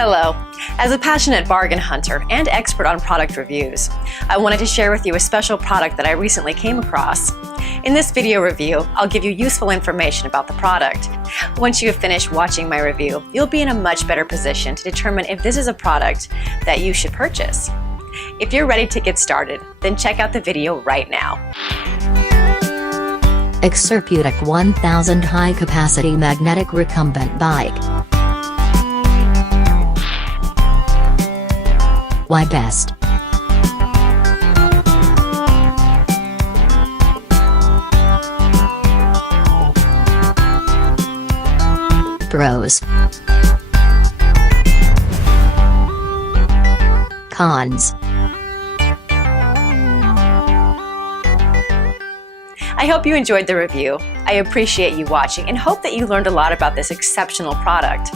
Hello. As a passionate bargain hunter and expert on product reviews, I wanted to share with you a special product that I recently came across. In this video review, I'll give you useful information about the product. Once you have finished watching my review, you'll be in a much better position to determine if this is a product that you should purchase. If you're ready to get started, then check out the video right now. Exerpeutic 1000 high-capacity magnetic recumbent bike. Why best? Pros. Cons. I hope you enjoyed the review. I appreciate you watching and hope that you learned a lot about this exceptional product.